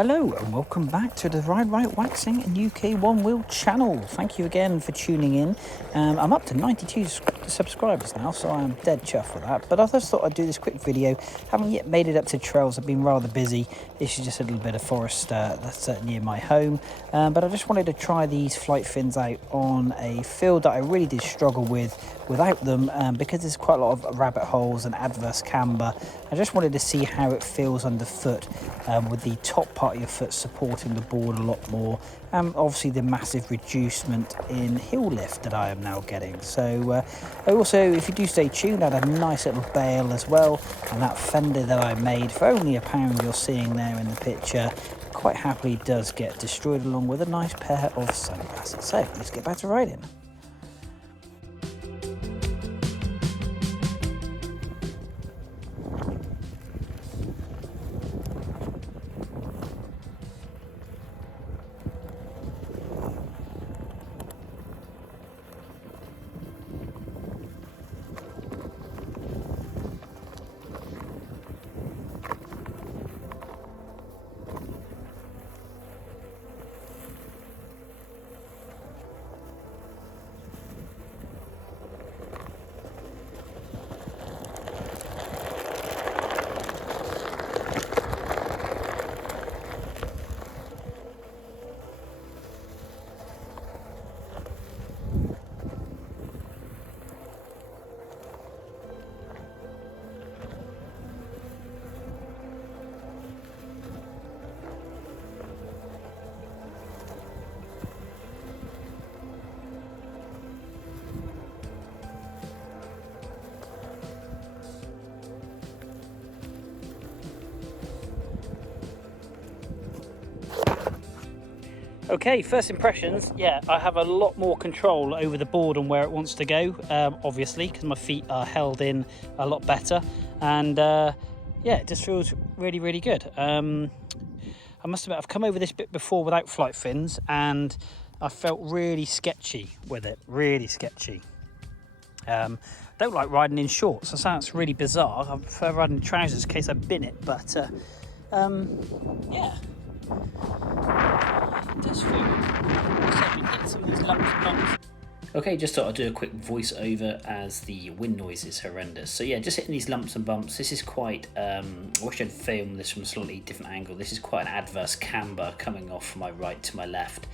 Hello and welcome back to the Ride Right Waxing and UK One Wheel channel. Thank you again for tuning in. I'm up to 92 subscribers now, so I'm dead chuffed with that. But I just thought I'd do this quick video. Haven't yet made it up to trails. I've been rather busy. This is just a little bit of forest that's near my home. But I just wanted to try these flight fins out on a field that I really did struggle with without them because there's quite a lot of rabbit holes and adverse camber. I just wanted to see how it feels underfoot with the top part of your foot supporting the board a lot more, and obviously the massive reducement in heel lift that I am now getting. So also, if you do stay tuned, I had a nice little bail as well, and that fender that I made for only £1 you're seeing there in the picture quite happily does get destroyed, along with a nice pair of sunglasses. So let's get back to riding. Okay, first impressions, yeah, I have a lot more control over the board and where it wants to go, obviously, because my feet are held in a lot better, and yeah, it just feels really, really good. I must admit, I've come over this bit before without flight fins, and I felt really sketchy with it, really sketchy. Don't like riding in shorts. That sounds really bizarre. I prefer riding in trousers in case I bin it, but yeah. It does feel some of these lumps and bumps. Okay, just thought I'd do a quick voiceover as the wind noise is horrendous. So yeah, just hitting these lumps and bumps. This is quite, I wish I'd filmed this from a slightly different angle. This is quite an adverse camber coming off from my right to my left.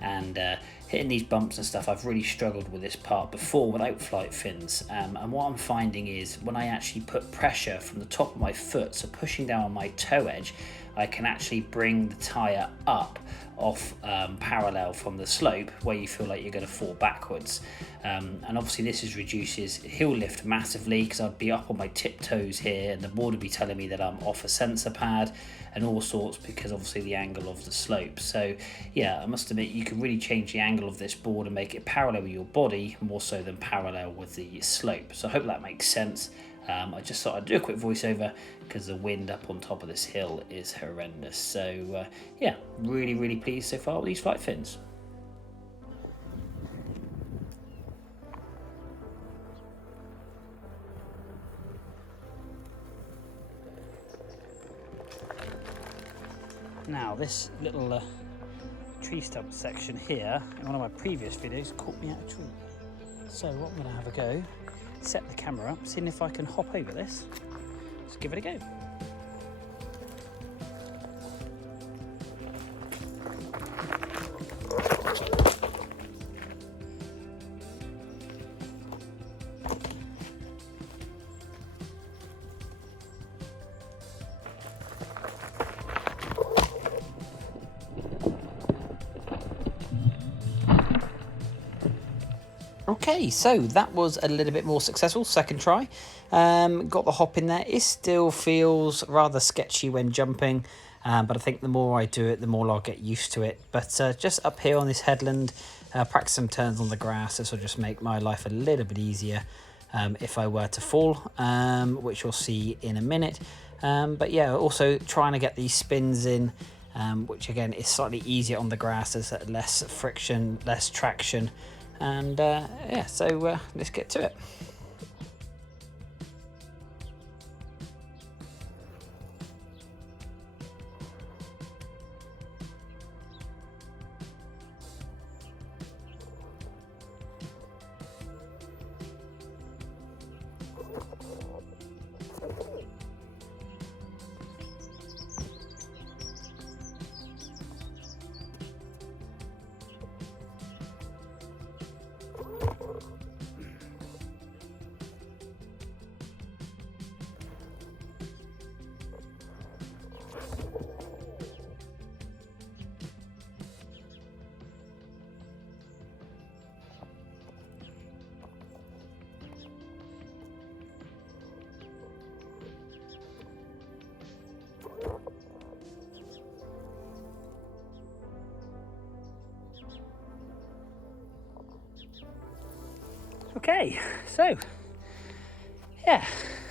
And hitting these bumps and stuff, I've really struggled with this part before without flight fins, and what I'm finding is when I actually put pressure from the top of my foot, so pushing down on my toe edge, I can actually bring the tyre up off parallel from the slope where you feel like you're going to fall backwards, and obviously this reduces heel lift massively because I'd be up on my tiptoes here and the board would be telling me that I'm off a sensor pad and all sorts because obviously the angle of the slope. So yeah, I must admit you can really change the angle of this board and make it parallel with your body more so than parallel with the slope. So I hope that makes sense. I just thought I'd do a quick voiceover because the wind up on top of this hill is horrendous. So yeah, really, really pleased so far with these flight fins. Now this little tree stump section here in one of my previous videos caught me out of tree. So what I'm going to have a go, set the camera up, seeing if I can hop over this. Let's give it a go. Okay, so that was a little bit more successful, second try. Got the hop in there. It still feels rather sketchy when jumping, but I think the more I do it, the more I'll get used to it. But just up here on this headland, practice some turns on the grass. This will just make my life a little bit easier if I were to fall, which we'll see in a minute. But yeah, also trying to get these spins in, which again is slightly easier on the grass. There's less friction, less traction. And yeah, so let's get to it. Okay, so yeah,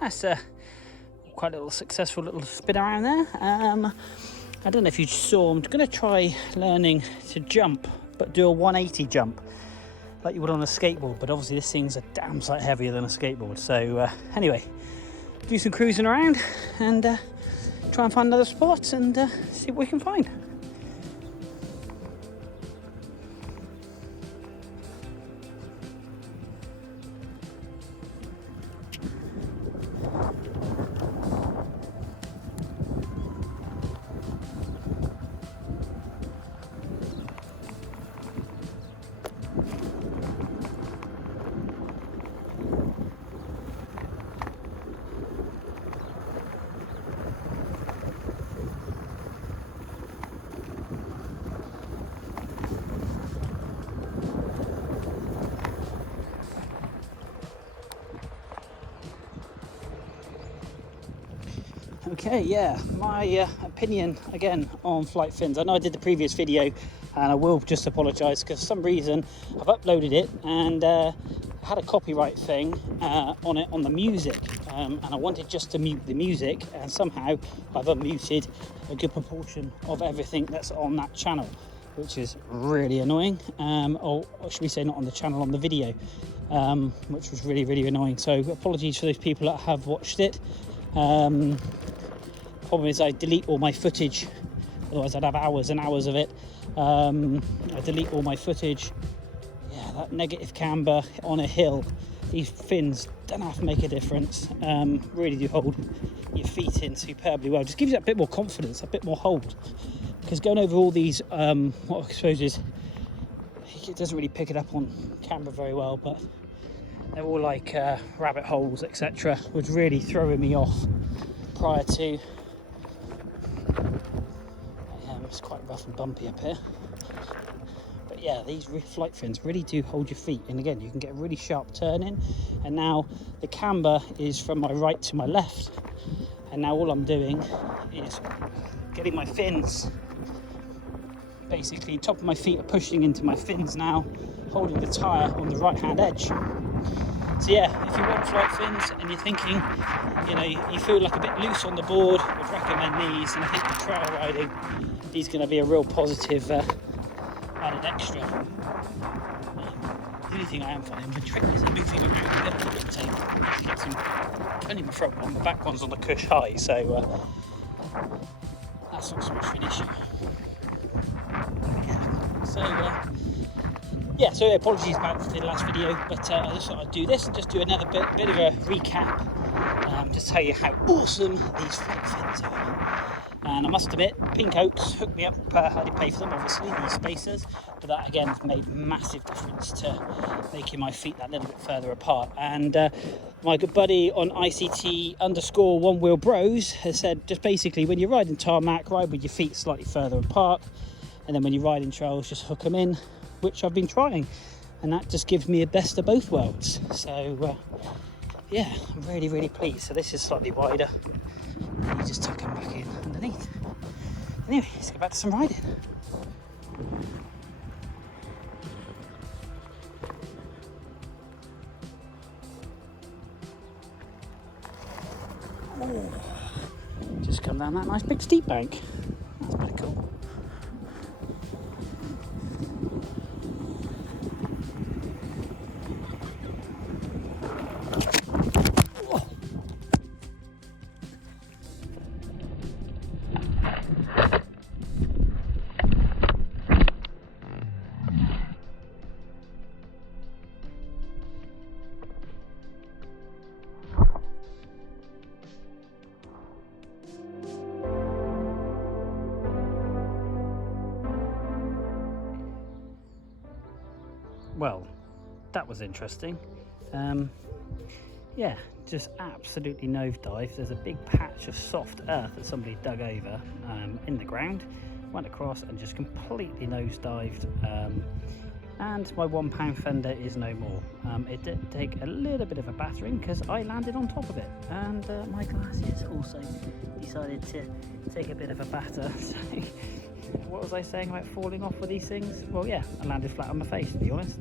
that's a quite a little successful little spin around there. I don't know if you saw, I'm going to try learning to jump, but do a 180 jump like you would on a skateboard, but obviously this thing's a damn sight heavier than a skateboard. So anyway, do some cruising around and try and find another spot and see what we can find. Okay, yeah, my opinion again on flight fins. I know I did the previous video and I will just apologise because for some reason I've uploaded it and had a copyright thing on it on the music and I wanted just to mute the music and somehow I've unmuted a good proportion of everything that's on that channel, which is really annoying, or should we say not on the channel, on the video, which was really annoying. So apologies for those people that have watched it. Problem is I delete all my footage, otherwise I'd have hours and hours of it. I delete all my footage. Yeah, that negative camber on a hill, these fins don't have to make a difference. Really do hold your feet in superbly well. Just gives you a bit more confidence, a bit more hold. Because going over all these, what I suppose is, it doesn't really pick it up on camera very well, but they're all like rabbit holes, etc. was really throwing me off prior to. It's quite rough and bumpy up here, but yeah, these flight fins really do hold your feet, and again you can get a really sharp turn in, and now the camber is from my right to my left, and now all I'm doing is getting my fins, basically top of my feet are pushing into my fins now, holding the tyre on the right hand edge. So yeah, if you want flight fins and you're thinking, you know, you feel like a bit loose on the board, I would recommend these, and I think the trail riding, these are going to be a real positive added extra. The only thing I am finding, the trick is moving around a bit on the table. Get some, only my front one, the back one's on the cush high, so that's not so much of an issue. Yeah, so apologies about the last video, but I just thought I'd do this and just do another bit of a recap, just tell you how awesome these flight fins are. And I must admit, Pink Oaks hooked me up, I didn't pay for them obviously, these spacers, but that again has made massive difference to making my feet that little bit further apart. And my good buddy on ICT_Onewheel Bros has said, just basically when you're riding tarmac, ride with your feet slightly further apart, and then when you're riding trails, just hook them in, which I've been trying, and that just gives me a best of both worlds. So yeah, I'm really pleased. So this is slightly wider, and you just tuck them back in underneath. Anyway, let's get back to some riding. Oh, just come down that nice big steep bank. That's pretty cool. Well, that was interesting. Yeah, just absolutely nosedive. There's a big patch of soft earth that somebody dug over in the ground, went across and just completely nosedived. And my £1 fender is no more. It did take a little bit of a battering because I landed on top of it, and my glasses also decided to take a bit of a batter. So what was I saying about falling off with these things? Well, yeah, I landed flat on my face, to be honest.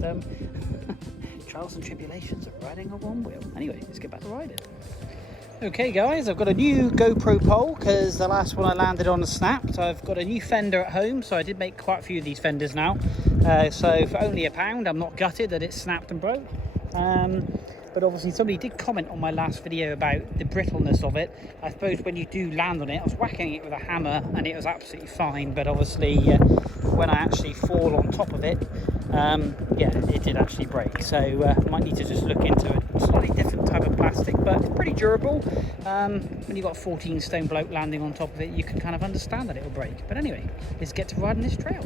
trials and tribulations of riding a one wheel. Anyway, let's get back to riding. Okay guys, I've got a new GoPro pole because the last one I landed on snapped. I've got a new fender at home, so I did make quite a few of these fenders now. So for only £1, I'm not gutted that it snapped and broke. But obviously somebody did comment on my last video about the brittleness of it. I suppose when you do land on it, I was whacking it with a hammer and it was absolutely fine, but obviously when I actually fall on top of it, yeah, it did actually break. So I might need to just look into a slightly different type of plastic, but it's pretty durable. When you've got a 14 stone bloke landing on top of it, you can kind of understand that it will break. But anyway, let's get to riding this trail.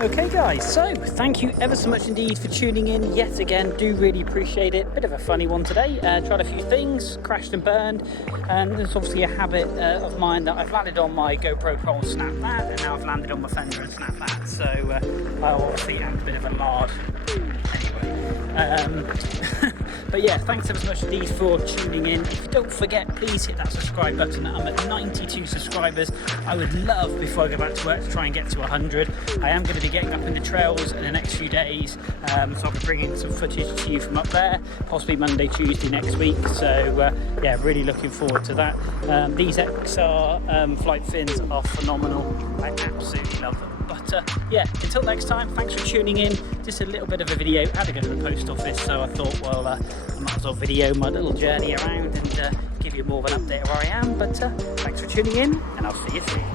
Okay guys, so thank you ever so much indeed for tuning in yet again. Do really appreciate it. Bit of a funny one today. Tried a few things, crashed and burned, and there's obviously a habit of mine that I've landed on my GoPro pole and snapped that, and now I've landed on my fender and snapped that. So I obviously am a bit of a lard. Anyway, but yeah, thanks ever so much indeed for tuning in. If you don't forget, please hit that subscribe button. I'm at 92 subscribers. I would love, before I go back to work, to try and get to 100. I am going to be getting up in the trails in the next few days, so I'll be bringing some footage to you from up there, possibly Monday, Tuesday next week. So yeah, really looking forward to that. These XR flight fins are phenomenal. I absolutely love them. But yeah, until next time, thanks for tuning in. Just a little bit of a video. I had to go to the post office, so I thought, well, I might as well video my little journey around and give you more of an update of where I am. But thanks for tuning in, and I'll see you soon.